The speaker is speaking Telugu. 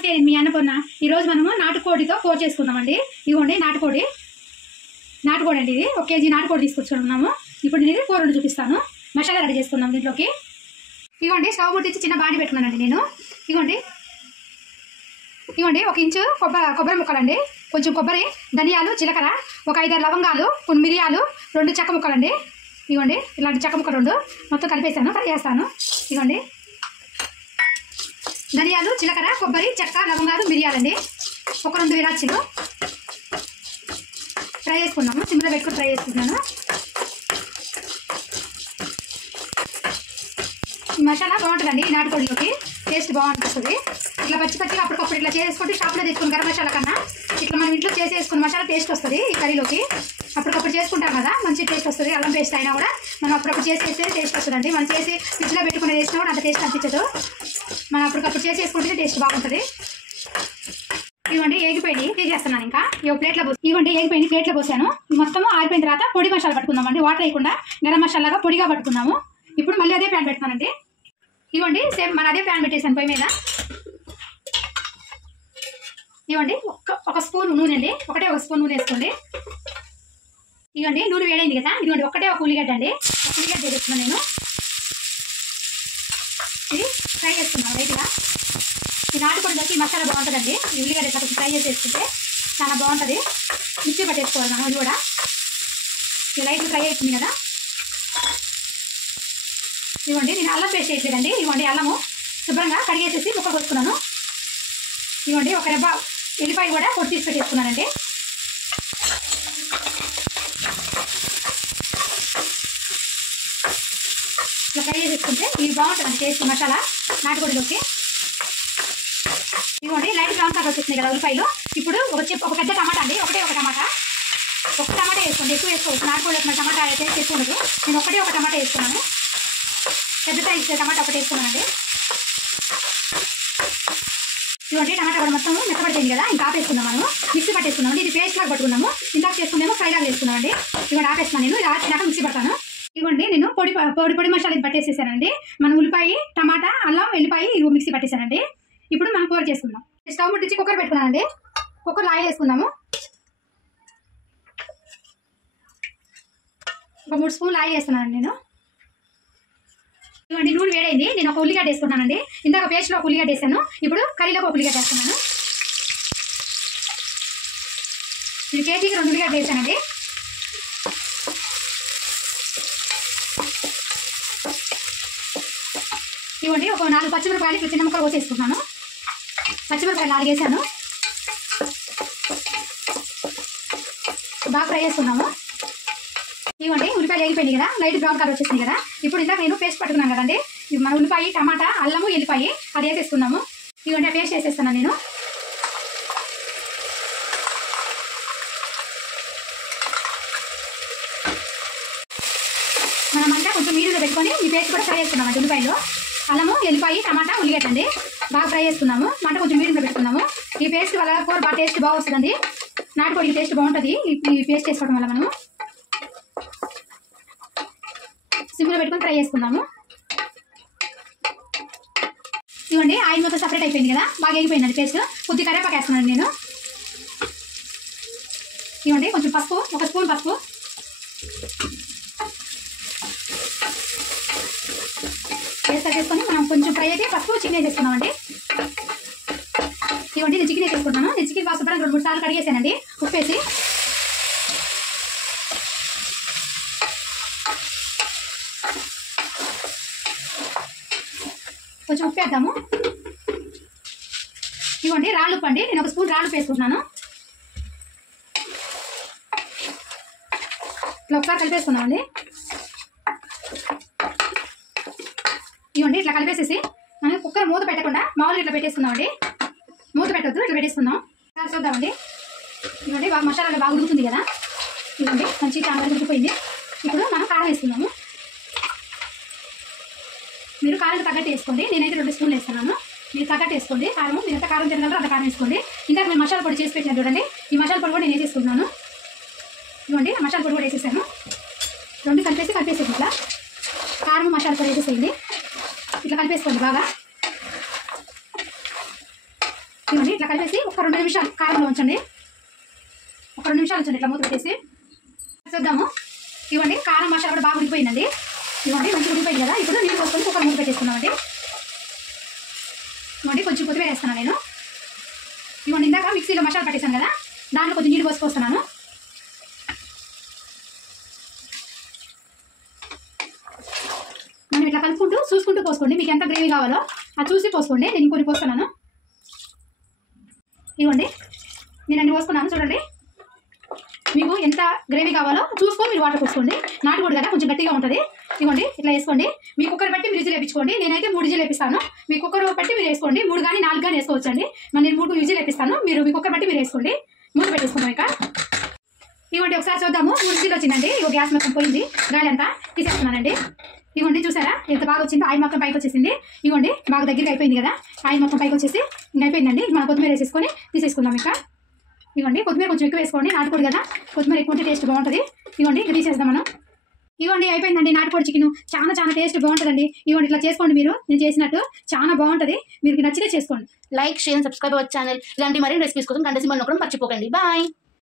నమస్తే, నేను మీ అన్నపూర్ణ. ఈరోజు మనము నాటుకోడితో కూర చేసుకుందామండి. ఇదిగోండి నాటుకోడి అండి. ఇది 1 కేజీ నాటుకోడి తీసుకొచ్చుకున్నాము. ఇప్పుడు నేను కూర వండి చూపిస్తాను. మసాలా రెడీ చేసుకుందాం దీంట్లోకి. ఇదిగోండి స్టవ్ ముట్టించి చిన్న బాండి పెట్టుకున్నానండి నేను. ఇదిగోండి 1 ఇంచు కొబ్బరి ముక్కలండి, కొంచెం కొబ్బరి, ధనియాలు, జీలకర్ర, ఒక 5-6 లవంగాలు, కొన్ని మిరియాలు, 2 చెక్క ముక్కలండి. ఇదిగోండి ఇలాంటి చెక్క ముక్క 2 మొత్తం కలిపేసాను, ఫ్రై చేస్తాను. ఇదిగోండి ధనియాలు, జీలకర్ర, కొబ్బరి, చెక్క, లవంగాలు, మిరియాలండి, ఒక 2 ఇలాచీలు ఫ్రై చేసుకున్నాము. సిమ్లో పెట్టుకుని ఫ్రై చేసుకుంటున్నాను. ఈ మసాలా బాగుంటుందండి ఈ నాటుకోడిలోకి, టేస్ట్ బాగుంటుంది. ఇట్లా పచ్చిగా అప్పటికప్పుడు ఇట్లా చేసుకుంటే షాప్లో తెచ్చుకుని గరం మసాలా కన్నా ఇట్లా మనం ఇంట్లో చేసేసుకున్న మసాలా టేస్ట్ వస్తుంది ఈ కర్రీలోకి. అప్పటికప్పుడు చేసుకుంటాం కదా, మంచి టేస్ట్ వస్తుంది. అల్లం పేస్ట్ అయినా కూడా మనం అప్పుడప్పుడు చేసేస్తే టేస్ట్ వస్తుందండి. మనం చేసి ఫ్రిడ్జ్లో పెట్టుకుని వేసినా కూడా అంత టేస్ట్ అనిపించదు. మనం అప్పటికప్పుడు చేసేసుకుంటే టేస్ట్ బాగుంటుంది. ఇవ్వండి ఏగిపోయి తీసేస్తున్నాను. ఇంకా ఇవ్వండి ఏగిపోయి ప్లేట్లో పోసాను. మొత్తము ఆరిపోయిన తర్వాత పొడి మసాలా పట్టుకుందామండి. వాటర్ వేయకుండా గరం మసాలాగా పొడిగా పట్టుకుందాము. ఇప్పుడు మళ్ళీ అదే ప్యాన్ పెడతానండి. ఇవ్వండి సేమ్ మన అదే ప్యాన్ పెట్టేసాను పొయ్యి మీద. ఇవ్వండి ఒక స్పూన్ నూనె అండి, ఒక స్పూన్ నూనె వేసుకోండి. ఇవ్వండి నూనె వేడైంది కదా. ఇదిగోండి ఒక ఉల్లిగడ్డ అండి, ఒక ఉల్లిగడ్డ వేసేస్తున్నాను నేను. ఇది ఫ్రై చేసుకున్నాను లైట్గా. ఈ నాటుకోడిలోకి మసాలా బాగుంటుందండి. ఈ ఉల్లిగడ్డ కొంచెం ఫ్రై చేసి వేసుకుంటే చాలా బాగుంటుంది. మిక్సీ పట్టేసుకోవాలి మనం. ఇది కూడా ఈ లైట్ ఫ్రై అవుతుంది కదా. ఇవ్వండి నేను అల్లం పేస్ట్ వేయట్లేదండి. ఇవ్వండి అల్లము శుభ్రంగా కడిగేసేసి ముక్క కోసుకున్నాను. ఇవ్వండి ఒక రెబ్బ ఎల్లిపాయ కూడా పొడి తీసి పెట్టేసుకున్నానండి. ఇట్లా ఫ్రై చేసుకుంటే ఇవి బాగుంటుందండి టేస్ట్ మసాలా నాటుకోడిలోకి. ఇవ్వండి లైట్ బ్రౌన్ కలర్ వచ్చేసింది కదా ఉల్లిపాయలు. ఇప్పుడు ఒక పెద్ద టమాటా అండి, ఒక టమాటా వేసుకోండి. ఎక్కువ వేసుకోవచ్చు, నాటుకోడి టమాటా అయితే ఎక్కువ ఉండదు. నేను ఒక టమాటా వేసుకున్నాను. పెద్ద సైజ్ టమాటా ఒకటి వేసుకున్నానండి. ఇవ్వండి టమాటా కూడా మొత్తం మెత్తపడిపోయింది కదా. ఇంకా ఆపేసుకుందాం. మనము మిక్సీ పట్టేసుకున్నామండి. ఇది పేస్ట్ లాగా పట్టుకున్నాము. ఇందాక చేసుకున్నాము ఫ్రై లాగా వేసుకున్నామండి. ఇవ్వండి ఆపేస్తున్నాను నేను. ఇది ఆపినాక మిక్సీ పడతాను. ఇవ్వండి నేను పొడి మసాలా ఇది పట్టేసేసానండి. మనం ఉల్లిపాయ, టమాటా, అల్లం, వెల్లిపాయ ఇవి మిక్సీ పట్టేసానండి. ఇప్పుడు మనం కూర చేసుకుందాం. స్టవ్ ముట్టించి కుక్కర్ పెట్టుకున్నానండి. కుక్కర్లో ఆయిల్ వేసుకుందాము. ఒక 3 స్పూన్లు ఆయిల్ వేస్తున్నానండి నేను. ఇవ్వండి నూనె వేడైంది. నేను ఒక ఉల్లిగడ్డ వేసుకుంటానండి. ఇందాక పేస్ట్లో ఒక ఉల్లిగడ్డ వేసాను. ఇప్పుడు కర్రీలో ఒక ఉల్లిగడ్డ వేస్తున్నాను. ఇది కేజీకి 2 ఉల్లిగడ్డ వేసానండి. ఇవ్వండి ఒక 4 పచ్చిమిరపకాయలు ఇట్లా చిన్న ముక్కలు కోసేసుకుంటున్నాను. పచ్చిమిరపకాయలు 4 వేసాను. బాగా ఫ్రై చేసుకున్నాము. ఇవ్వండి ఉల్లిపాయలు వేగిపోయింది కదా, లైట్ బ్రౌన్ కలర్ వచ్చేసింది కదా. ఇప్పుడు ఇందాక నేను పేస్ట్ పట్టుకున్నాను కదండి. ఇవి మన ఉల్లిపాయ, టమాటా, అల్లము, ఎల్లిపాయ అది వేసేసుకున్నాము. ఇవ్వండి ఆ పేస్ట్ వేసేస్తున్నాను నేను. మనం అంతా కొంచెం మీడియంలో పెట్టుకొని ఈ పేస్ట్ కూడా ఫ్రై చేసుకున్నామండి. ఉల్లిపాయలు, అల్లము, ఎల్లిపాయ, టమాటా, ఉల్లిగడ్డ అండి బాగా ఫ్రై చేసుకున్నాము. మంట కొంచెం మీడియంలో పెట్టుకున్నాము. ఈ పేస్ట్ వల్ల కూర బాగా టేస్ట్ బాగా వస్తుందండి. నాటుకోడికి టేస్ట్ బాగుంటుంది ఈ పేస్ట్ వేసుకోవడం వల్ల. మనము సిమ్లో పెట్టుకొని ఫ్రై చేసుకుందాము. ఇవ్వండి ఆయిల్ మొత్తం సపరేట్ అయిపోయింది కదా, బాగా వేగిపోయిందండి పేస్ట్. కొద్దిగా కరివేపాకు వేస్తున్నాను నేను. ఇవ్వండి కొంచెం పసుపు, ఒక స్పూన్ పసుపు, వేసుకొని మనం కొంచెం ఫ్రై అయితే పసుపు చికెన్ వేసేసుకున్నామండి. ఇవ్వండి నేను చికెన్ వేసేసుకుంటాను. నేను చికెన్ బాగా శుభ్రంగా 2-3 సార్లు కడిగేసానండి ఉప్పు వేసి. కొంచెం ఉప్పు వేద్దాము. ఇవ్వండి రాళ్ళు ఉప్పు అండి, నేను 1 స్పూన్ రాళ్ళు ఉప్పు వేసుకుంటున్నాను. ఇట్లా ఒకసారి కలిపేసుకున్నామండి. ఇవ్వండి ఇట్లా కలిపేసేసి మనం కుక్కర్ మూత పెట్టకుండా మామూలుగా ఇట్లా పెట్టేసుకుందామండి. మూత పెట్టద్దు, ఇట్లా పెట్టేసుకుందాం. చూద్దామండి. ఇవ్వండి బాగా మసాలా బాగా ఉడుకుతుంది కదా. ఇవ్వండి మంచి చాలా ఉడికిపోయింది. ఇప్పుడు మనం కారం వేసుకుందాము. మీరు కారం తగ్గట్టు వేసుకోండి. నేనైతే 2 స్పూన్లు వేస్తున్నాను. మీరు తగ్గట్టు వేసుకోండి కారం. మీరు ఎంత కారం తినగలరో అంత కారం వేసుకోండి. ఇంకా నేను మసాలా పొడి చేసి పెట్టాను చూడండి. ఈ మసాలా పొడి కూడా నేను వేసేసుకున్నాను. ఇవ్వండి మసాలా పొడి కూడా వేసేసాను. 2 కలిపేసి ఇట్లా కారం మసాలా పొడి వేసేసేయండి. ఇట్లా కలిపేసుకోండి బాగా. ఇవన్నీ ఇట్లా కలిపేసి ఒక 2 నిమిషాలు కారంలో ఉంచండి. ఒక 2 నిమిషాలు ఉంచండి ఇట్లా మూత పెట్టేసి చూద్దాము. ఇవ్వండి కారం మసాలా కూడా బాగా ఉడిపోయిందండి. ఇవ్వండి మంచిగా ఉడిపోయింది కదా. ఇప్పుడు నీళ్ళు పోసుకొని కుక్కర్ మూత పెట్టేసుకున్నామండి. ఇవ్వండి కొంచెం కొత్తిమీర వేస్తున్నాను నేను. ఇవ్వండి ఇందాక మిక్సీలో మసాలా పట్టేసాను కదా, దాంట్లో కొంచెం నీళ్ళు పోసుకొస్తున్నాను. మనం ఇట్లా కలుపుకుంటూ చూసుకుంటూ పోసుకోండి. మీకు ఎంత గ్రేవీ కావాలో అది చూసి పోసుకోండి. నేను ఇంకొన్ని పోస్తున్నాను. ఇవ్వండి నేను అన్ని పోసుకున్నాను. చూడండి మీకు ఎంత గ్రేవీ కావాలో చూసుకొని మీరు వాటర్ పోసుకోండి. నాటుకోడి కదా కొంచెం గట్టిగా ఉంటుంది. ఇవ్వండి ఇట్లా వేసుకోండి. మీ కుక్కర్ బట్టి మీరు విజిల్ వేయించుకోండి. నేనైతే 3 విజిల్ వేపిస్తాను. మీ కుక్కర్ బట్టి మీరు వేసుకోండి. 3 కానీ 4 కానీ వేసుకోవచ్చండి. మరి నేను 3 విజిల్ వేపిస్తాను. మీరు మీ కుక్కర్ బట్టి మీరు వేసుకోండి. మూత పెట్టేసుకుందాం ఇక. ఇవ్వండి ఒకసారి చూద్దాము. 3 విజిల్ వచ్చిందండి. ఇగో గ్యాస్ మొత్తం పోయింది. గాలి అంతా తీసేస్తున్నానండి. ఇవ్వండి చూసారా ఎంత బాగా వచ్చిందో. ఆయిల్ మొత్తం పైకి వచ్చేసింది. ఇవ్వండి బాగా దగ్గరికి అయిపోయింది కదా. ఆయిల్ మొత్తం పైకి వచ్చేసి ఇంకా అయిపోయిందండి. మనం కొత్తిమీర వేసేసుకొని తీసేసుకుందాం ఇక. ఇవ్వండి కొత్తిమీర కొంచెం ఎక్కువ వేసుకోండి. నాటుకోడి కదా కొత్తిమీర ఎక్కువ ఉంటే టేస్ట్ బాగుంటుంది. ఇవ్వండి ఇట్లా తీసేద్దాం మనం. ఇవ్వండి అయిపోయిందండి నాటుకోడి చికెన్. చాలా టేస్ట్ బాగుంటుందండి. ఇవ్వండి ఇట్లా చేసుకోండి మీరు. నేను చేసినట్టు చాలా బాగుంటుంది. మీకు నచ్చితే చేసుకోండి. Like, share, subscribe our channel. ఇలాంటి మరిన్ని రెసిపీస్ కోసం గంట సింబల్ నొక్కడం మర్చిపోకండి. బాయ్.